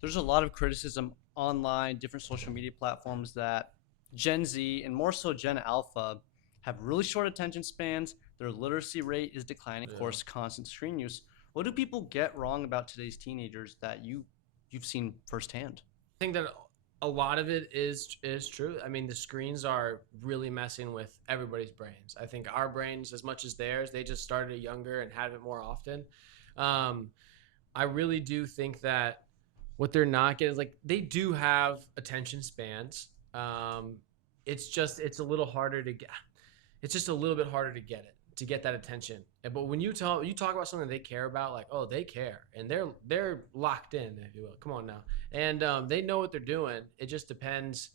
There's a lot of criticism online, different social media platforms that Gen Z and more so Gen Alpha have really short attention spans. Their literacy rate is declining, of Yeah. course, constant screen use. What do people get wrong about today's teenagers that you've seen firsthand? I think that a lot of it is true. I mean, the screens are really messing with everybody's brains. I think our brains, as much as theirs, they just started it younger and had it more often. Um, I really do think that what they're not getting is like they do have attention spans. It's a little harder to get. It's just a little bit harder to get that attention. But when you talk about something they care about, like, oh, they care and they're locked in, if you will. Come on now, and they know what they're doing. It just depends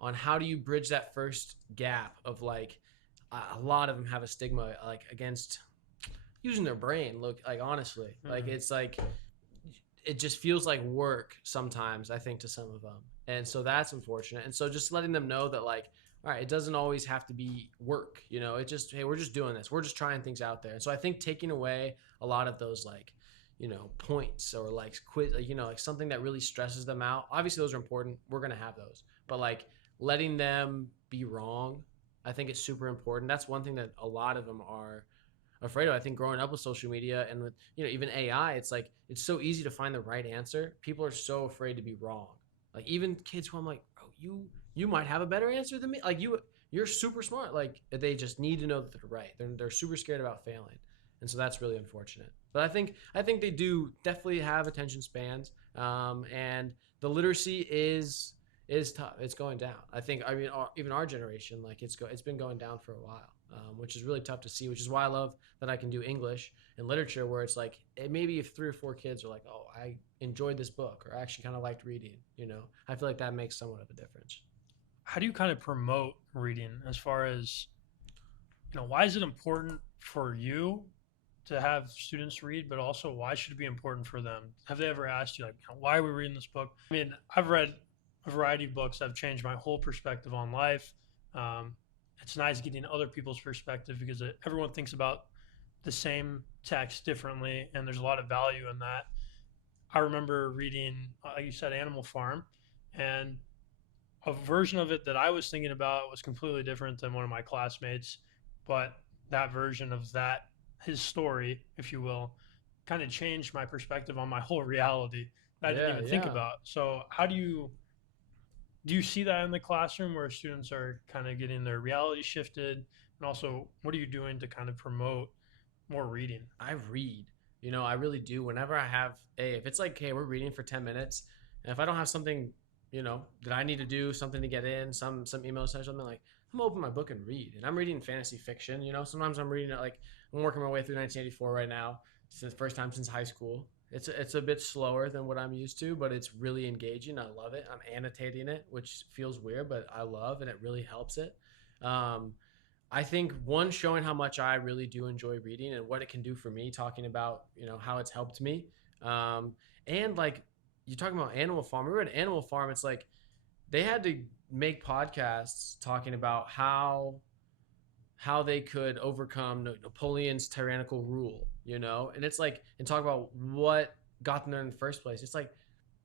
on how do you bridge that first gap of like a lot of them have a stigma like against using their brain. Look, like honestly, like Mhm. it's like it just feels like work sometimes, I think, to some of them. And so that's unfortunate. And so just letting them know that, like, all right, it doesn't always have to be work, you know, it just, hey, we're just doing this. We're just trying things out there. And so I think taking away a lot of those, like, you know, points or like quit, like, you know, like something that really stresses them out. Obviously, those are important. We're going to have those. But like letting them be wrong, I think it's super important. That's one thing that a lot of them are afraid of. I think growing up with social media and with even AI, it's like it's so easy to find the right answer. People are so afraid to be wrong. Like even kids who I'm like, bro, you might have a better answer than me. Like you're super smart. Like they just need to know that they're right. They're super scared about failing, and so that's really unfortunate. But I think they do definitely have attention spans, and the literacy is tough. It's going down. I mean even our generation, like it's been going down for a while, which is really tough to see. Which is why I love that I can do English and literature, where it's like maybe if 3 or 4 kids are like, oh, I enjoyed this book, or I actually kind of liked reading. I feel like that makes somewhat of a difference. How do you kind of promote reading as far as, why is it important for you to have students read, but also why should it be important for them? Have they ever asked you, like, why are we reading this book? I mean, I've read a variety of books that have changed my whole perspective on life. Um, it's nice getting other people's perspective because everyone thinks about the same text differently, and there's a lot of value in that. I remember reading, like you said, Animal Farm, and a version of it that I was thinking about was completely different than one of my classmates. But that version of that, his story, if you will, kind of changed my perspective on my whole reality that I didn't Yeah, even think yeah. about. So, how do you see that in the classroom where students are kind of getting their reality shifted? And also, what are you doing to kind of promote more reading? I read. I really do. Whenever I have if it's like, hey, we're reading for 10 minutes, and if I don't have something, that I need to do, something to get in, some email or something, like I'm gonna open my book and read. And I'm reading fantasy fiction. Sometimes I'm reading it like I'm working my way through 1984 right now. It's the first time since high school. It's a bit slower than what I'm used to, but it's really engaging. I love it. I'm annotating it, which feels weird, but I love, and it really helps it. Um, I think one, showing how much I really do enjoy reading and what it can do for me, talking about how it's helped me, um, and like you're talking about Animal Farm. We were at Animal Farm. It's like they had to make podcasts talking about how they could overcome Napoleon's tyrannical rule, and it's like and talk about what got them there in the first place. It's like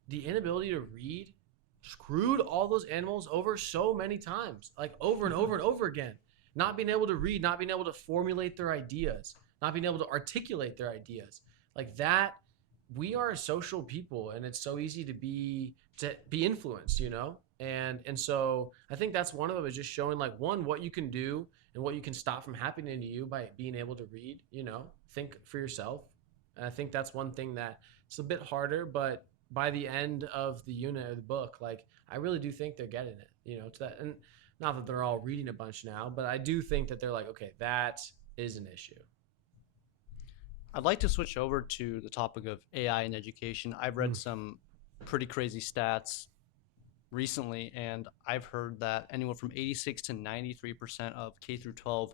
the inability to read screwed all those animals over so many times, like over and over and over again. Not being able to read, not being able to formulate their ideas, not being able to articulate their ideas. Like that, we are social people, and it's so easy to be influenced, And so I think that's one of them, is just showing like one, what you can do and what you can stop from happening to you by being able to read, think for yourself. And I think that's one thing that it's a bit harder, but by the end of the unit or the book, like I really do think they're getting it, to that. And not that they're all reading a bunch now, but I do think that they're like, okay, that is an issue. I'd like to switch over to the topic of AI in education. I've read Mm. some pretty crazy stats recently, and I've heard that anywhere from 86 to 93% of K through 12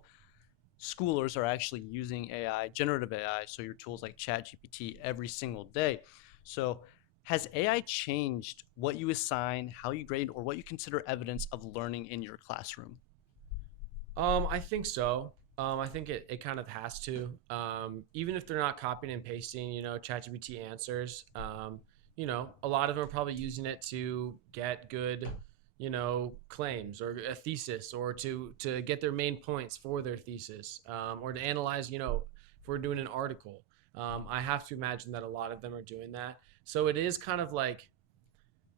schoolers are actually using AI, generative AI, so your tools like ChatGPT, every single day. So, has AI changed what you assign, how you grade, or what you consider evidence of learning in your classroom? I think so. I think it kind of has to. Even if they're not copying and pasting, ChatGPT answers. a lot of them are probably using it to get good, claims or a thesis, or to get their main points for their thesis, or to analyze, if we're doing an article. I have to imagine that a lot of them are doing that. So it is kind of like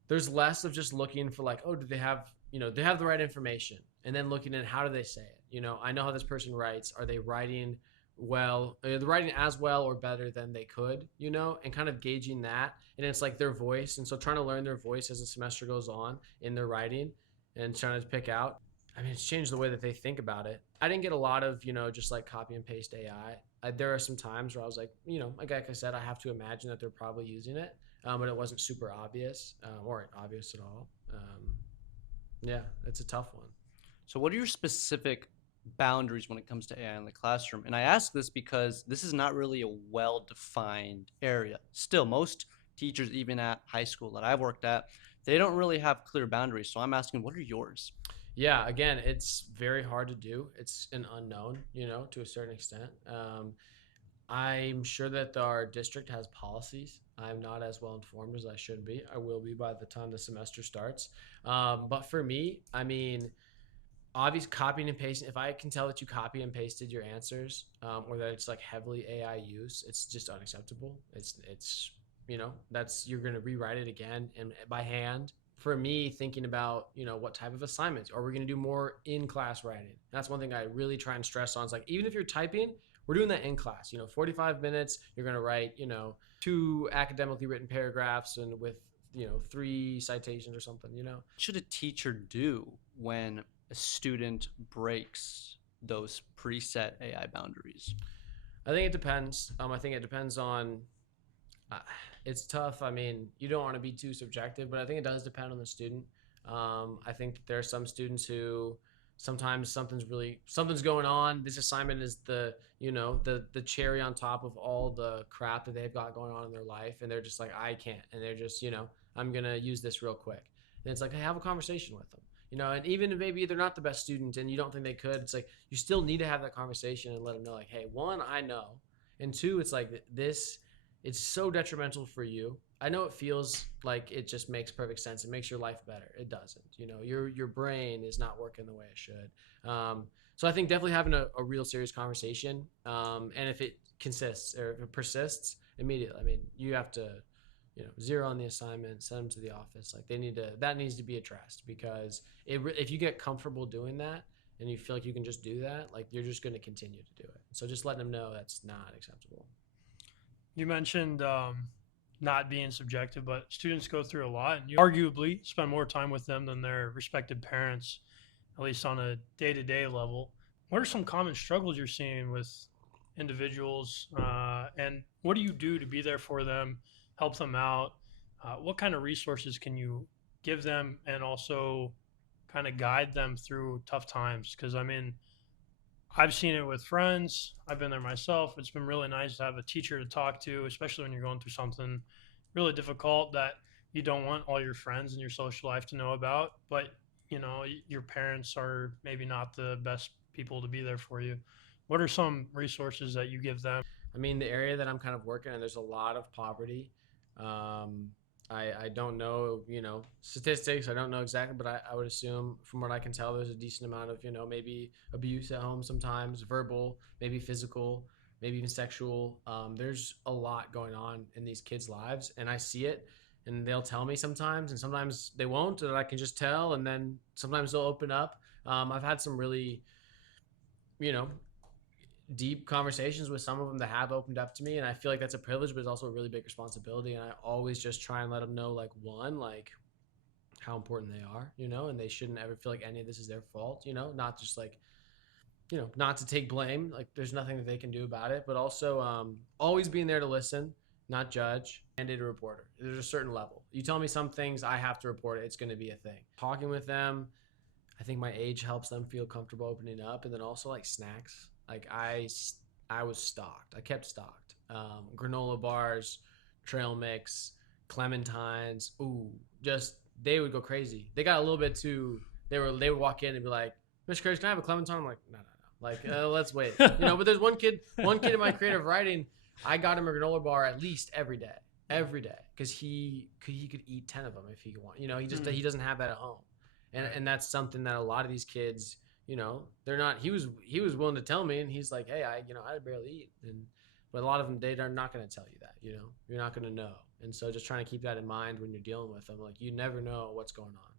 there's less of just looking for like, oh, do they have, they have the right information, and then looking at how do they say it. I know how this person writes. Are they writing well? Are they writing as well or better than they could, and kind of gauging that. And it's like their voice. And so trying to learn their voice as the semester goes on in their writing and trying to pick out. I mean, it's changed the way that they think about it. I didn't get a lot of, just like copy and paste AI. There are some times where I was like I said, I have to imagine that they're probably using it, but it wasn't super obvious, or obvious at all. Yeah, it's a tough one. So what are your specific boundaries when it comes to AI in the classroom? And I ask this because this is not really a well-defined area. Still, most teachers, even at high school that I've worked at, they don't really have clear boundaries. So I'm asking, what are yours? Yeah, again, it's very hard to do. It's an unknown, to a certain extent. I'm sure that our district has policies. I'm not as well informed as I should be. I will be by the time the semester starts. But for me, I mean, obviously copying and pasting, if I can tell that you copy and pasted your answers, or that it's like heavily AI use, it's just unacceptable. It's that's, you're going to rewrite it again and by hand. For me, thinking about, what type of assignments are we going to do more in class writing? That's one thing I really try and stress on. It's like, even if you're typing, we're doing that in class. 45 minutes, you're going to write, 2 academically written paragraphs and with 3 citations or something. What should a teacher do when a student breaks those preset AI boundaries? I think it depends. I think it depends on. It's tough. I mean, you don't want to be too subjective, but I think it does depend on the student. I think there are some students who sometimes something's going on. This assignment is the cherry on top of all the crap that they've got going on in their life, and they're just like, I can't, and they're just I'm gonna use this real quick. And it's like, hey, have a conversation with them. And even if maybe they're not the best student and you don't think they could, it's like you still need to have that conversation and let them know, like, hey, one, I know, and two, it's like this. It's so detrimental for you. I know it feels like it just makes perfect sense. It makes your life better. It doesn't. Your brain is not working the way it should. So I think definitely having a real serious conversation. And if it consists or if it persists, immediately. I mean, you have to, zero on the assignment, send them to the office. Like that needs to be addressed, because if you get comfortable doing that and you feel like you can just do that, like you're just going to continue to do it. So just letting them know that's not acceptable. You mentioned not being subjective, but students go through a lot, and you arguably spend more time with them than their respective parents, at least on a day-to-day level. What are some common struggles you're seeing with individuals, and what do you do to be there for them, help them out? What kind of resources can you give them, and also kind of guide them through tough times? Because, I mean, I've seen it with friends. I've been there myself. It's been really nice to have a teacher to talk to, especially when you're going through something really difficult that you don't want all your friends and your social life to know about. But, your parents are maybe not the best people to be there for you. What are some resources that you give them? I mean, the area that I'm kind of working in, there's a lot of poverty. I don't know, statistics. I don't know exactly, but I would assume from what I can tell, there's a decent amount of, maybe abuse at home sometimes, verbal, maybe physical, maybe even sexual. There's a lot going on in these kids' lives, and I see it, and they'll tell me sometimes, and sometimes they won't, and I can just tell, and then sometimes they'll open up. I've had some really, deep conversations with some of them that have opened up to me, and I feel like that's a privilege, but it's also a really big responsibility. And I always just try and let them know, like, one, like how important they are, and they shouldn't ever feel like any of this is their fault, not just like, not to take blame, like there's nothing that they can do about it, but also always being there to listen, not judge, and a reporter. There's a certain level. You tell me some things, I have to report it. It's going to be a thing. Talking with them, I think my age helps them feel comfortable opening up, and then also like snacks. Like I was stocked. I kept stocked. Granola bars, trail mix, clementines. Ooh, just they would go crazy. They got a little bit too. They would walk in and be like, "Mr. Curtis, can I have a clementine?" I'm like, no. Like, let's wait. But there's one kid in my creative writing. I got him a granola bar at least every day. every day because he could eat 10 of them if he want. You know, he just Mhm. he doesn't have that at home, and Right. and that's something that a lot of these kids, you know, they're not. He was willing to tell me, and he's like, hey, I barely eat, and but a lot of them they are not going to tell you that. You know, you're not going to know, and so just trying to keep that in mind when you're dealing with them. Like you never know what's going on.